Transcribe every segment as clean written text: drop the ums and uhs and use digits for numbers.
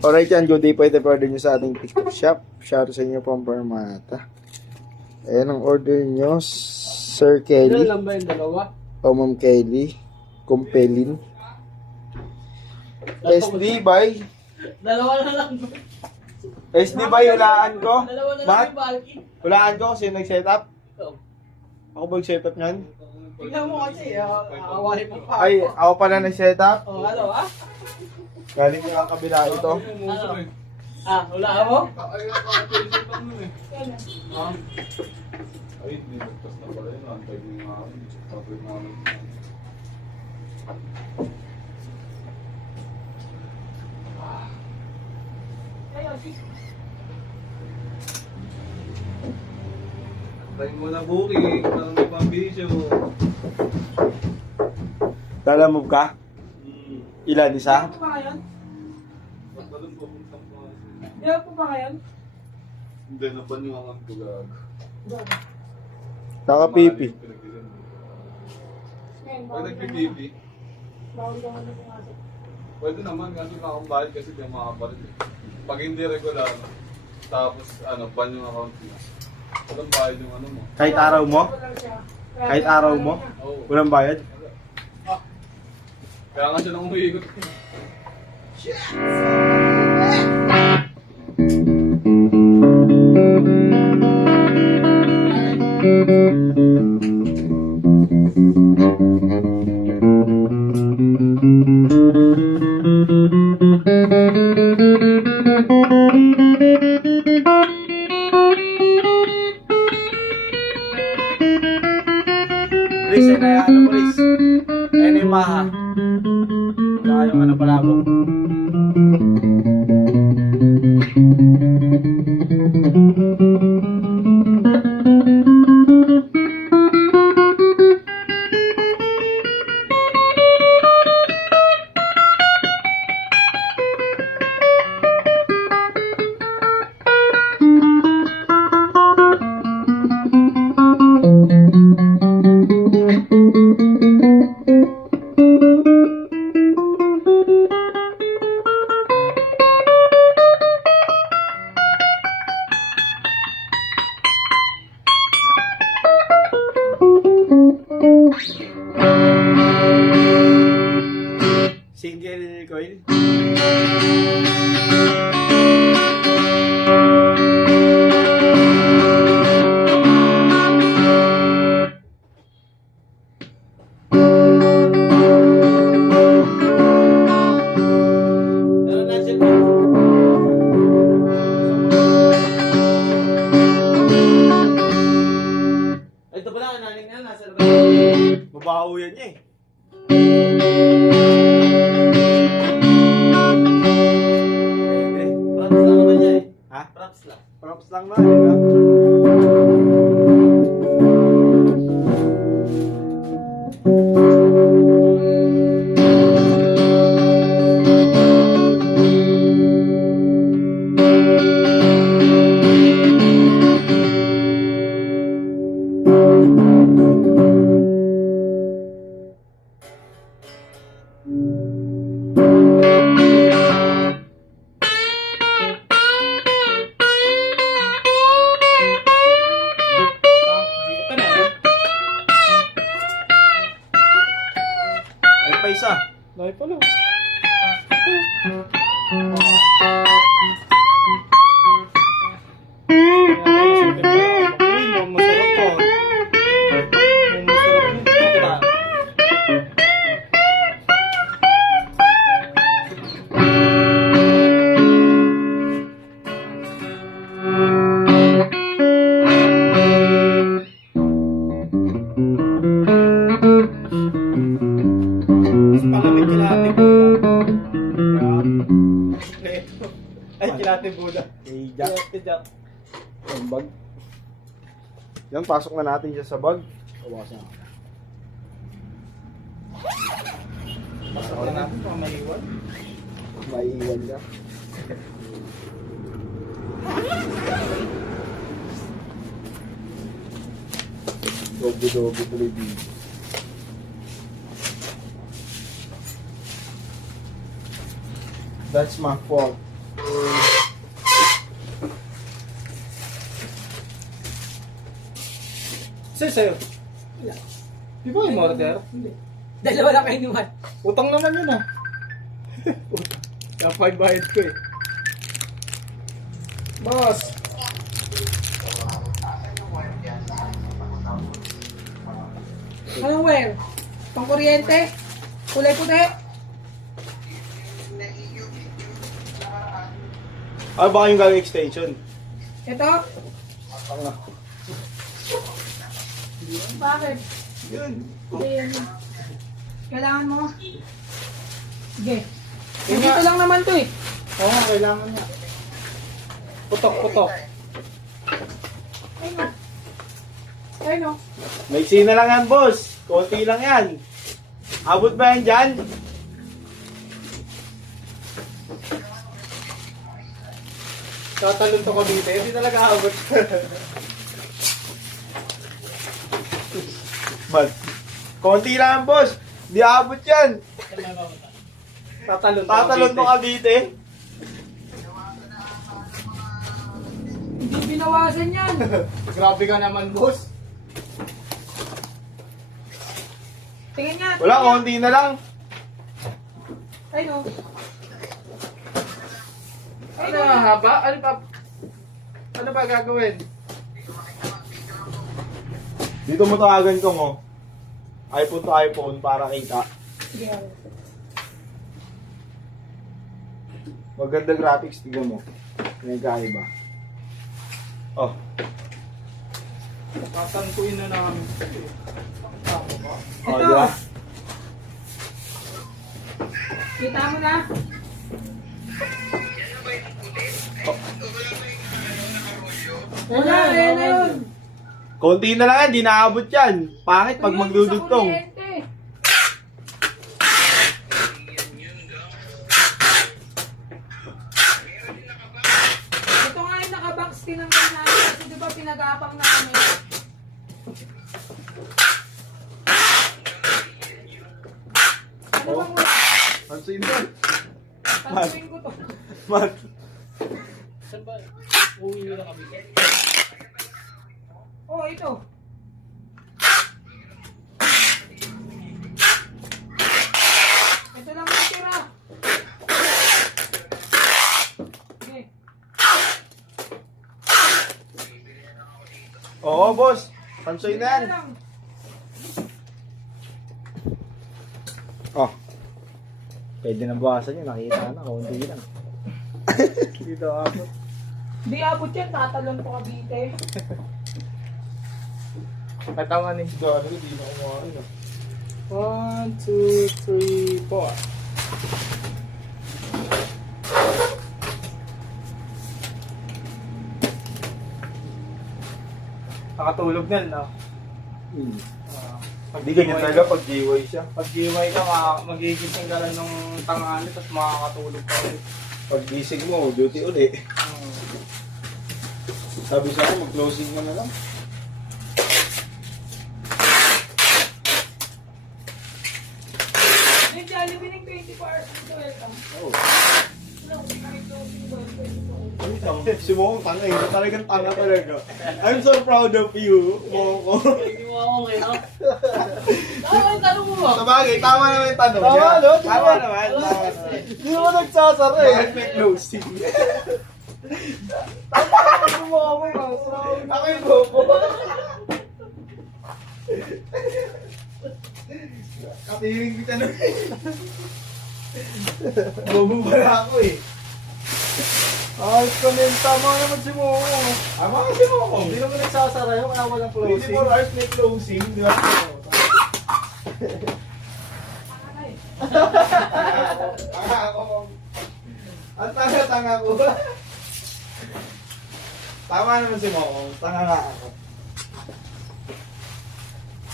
Alright yan, good day po. Ito pa order nyo sa ating TikTok shop. Shout out sa inyo po ang Parmata. Ayan ang order nyo, Sir Kelly. Ilan lang ba yung dalawa? O Ma'am Kelly. Kumpelin. SD by. Dalawa na lang ba? SD by, hulaan ko. Dalawa na lang Bakit? yung bulky. Hulaan ko kasi nag-set up. Ikaw. Ako ba nag-set up nyan? Tingnan mo kasi, aawahin mo pa. Ay, ako pala nag-set up. Oh, ano ah? Galing yung kabila ito. Ano? Hulaan mo? Ay, nilagtas na pala yun. Antay ko yung akin. Tapos yung akin. Antay mo na booking. Parang may pambisyo. Lalamove ka? Ilan, isa? Ano pa ngayon? Ba't ba doon pupunta pa? Di ako pa ngayon? Hindi, napaniwangan ko gag. Naka-pipi. Pag nagpipipi, pwede naman kasi nakakabalik kasi di makakapalit eh. Pag hindi regular, tapos ban yung account niya. Walang bayad yung ano mo. Kahit araw mo? Kahit araw mo? Oo. Walang bayad? Kaya nga siya nang umiikot. Riz, ay na ano mo Riz? Ayan yung maha. Saka yung ano palabok. Single coil. Ito pala, naling na, nasa labas. Mabaho yan niya eh. Props lang naman niya eh. Ha? Props lang. Props lang na. Yun lang. Ito na eh. Ay pa isa. Dahil pala. Ay, kilate Buda. Hey, Jack. Yung bag. Yan, pasok na natin siya sa bag. Bawasan na. Pasok na natin kung maiwan. Maiiwan ka. Dobo-dobo tuloy dito. That's my fault. Sa'yo. Di ba yung order? Hindi. Dalawa lang kayo niwan. Utang naman yun ah. Kaya bayad ko eh. Boss. Anong wear? Pang kuryente? Kulay puti? Ah, baka yung gagawing extension. Ito? Tanga. Bakit? Yun. Hindi yan. Kailangan mo? Sige. Yun Dito nga. lang naman to eh. Oo, kailangan niya. Putok. Ayun o. Ayun o. May na lang yan, boss. Konti lang yan. Abot ba yan dyan? Tatalon to ko dito. Hindi talaga abot. Man. Konti lang yan, boss. Di abot yan. Tatalon mo Cavite. Hindi binawasan yan. Grabe ka naman, boss. Tingin nga. Wala, konti na lang. Ayun o. Ano haba? Ano ba gagawin? Dito mo tawagan ko mo. iPhone to iPhone para kita. Sige. Maganda graphics, tignan mo. Nagkaiba. Oh. Tatantuin na namin. Oh, Ito. di ba? Kita mo na. Wala, ayan na yun. Konti na lang yan, di naabot yan. Pangit pag Ayun, magdudugtong. sa kuryente. Ito nga yung nakabox tinanggal namin kasi di ba pinag-aapang namin. Ano bang wala? Pansin mo. Pansuin ko to. Man. Oh, ito. Ito lang yung tira. Okay. Oo, boss. Pansoy na yan. Ito lang. Oh. Pwede na bawasan yun. Nakita na. Konti lang. Dito abot. Di abot yan, tatalon po Cavite. Katawan eh. Gano'n, hindi na kumain. 1, 2, 3, 4. Nakatulog na, no? Hindi ganyan talaga pag GY siya. Pag giway ka, magigising ka lang ng tanghali, tapos makakatulog ka ulit. Pag gising mo, duty uli. Sabi sa akin, mag-closing mo na lang. Yung Jollibee ng 24 hours dito, welcome. Oh. No, may closing welcome. Si Mokong tanga eh. Talagang tanga talaga. I'm so proud of you, Mokong. Ang tanong mo ba? Sa bagay, tama naman yung tanong Tama, niya. no? Tama naman. Hindi naman nagsasara eh. Bakit may closing? Ano mo ako, Ako yung Mokong. Katiling kita na. Bobo pala ako eh. Ayos ka din, tama naman si Momo. Tama ka si Mokong. Hindi naman nagsasara yun, kaya walang 24 closing. hours may closing, di ba? Tanga ako. Ang tanga-tanga ko. Tama naman si Mokong. Tanga nga ako.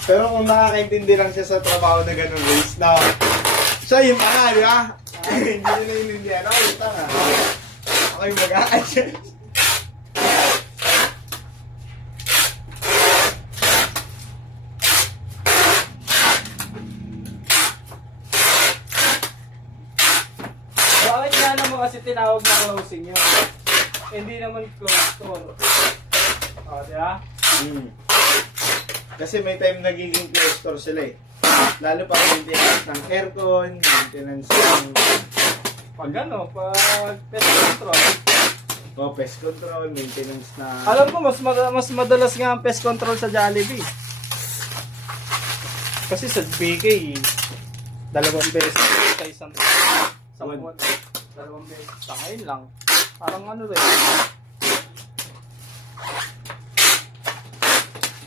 Pero kung nakakaintindi lang siya sa trabaho na gano'n, Luis, na siya yung tanga, di ba? Hindi niya naiintindihan. Ako yung tanga. Ako yung mag-a-adjust. Okay Bakit nga naman kasi tinawag na closing yun? Hindi naman closed store. O, di ba? Kasi may time nagiging closed store sila eh. Lalo pa maintenance ng aircon, maintenance ng Pag pest control. pest control, maintenance na... Alam ko, mas madalas nga ang pest control sa Jollibee. Kasi sa BK, 2 beses sa isang buwan. 2 beses. Sa ngayon lang. Parang ano rin.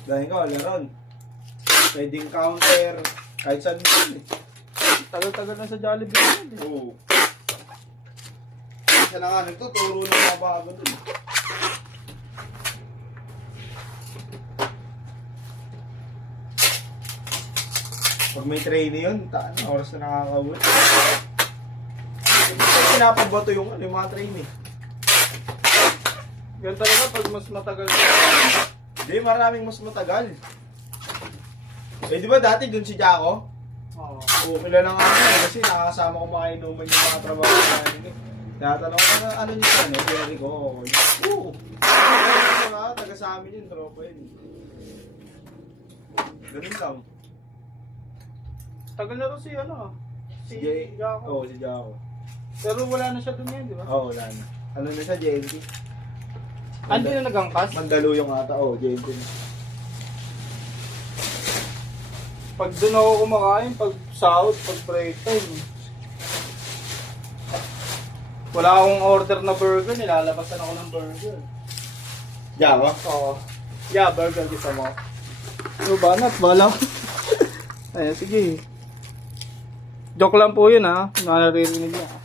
Dahil ko, laron. Pwedeng counter, kahit saan mo eh. Tagal-tagal na sa Jollibee yun eh. Oo. Isa na nga, nagtuturo ng mga bago dun. Pag may trainee yun, oras na nakakabot. Hindi ko pinapabato yung mga trainee. Ganun talaga pag mas matagal. Hindi, maraming mas matagal. Eh, di ba dati dun si Jaco? Oo. Oo, kilala nga ako eh, kasi nakakasama ko makainuman yung mga trabaho namin eh. Tinatanong ko na ano niyo yan eh, Jerry ko. Oo. Taga sa amin yun, tropa yun. Ganun lang. Tagal na rin si Si Jay. Jaco. Oo, si Jaco. Pero wala na siya dun ngayon, di ba? Oo, wala na. Ano na siya, JNT? Hindi na nagangkas. Mandaluyong ata, oo, JNT na. Pag doon ako kumakain, pag sahod, pag break time. Wala akong order na burger, nilalabasan ako ng burger. Jaco? Oo. Yeah, burger gusto mo. Ano ba, Nat? Bala. Ayan, sige. Joke lang po yun ha. Naririnig niya.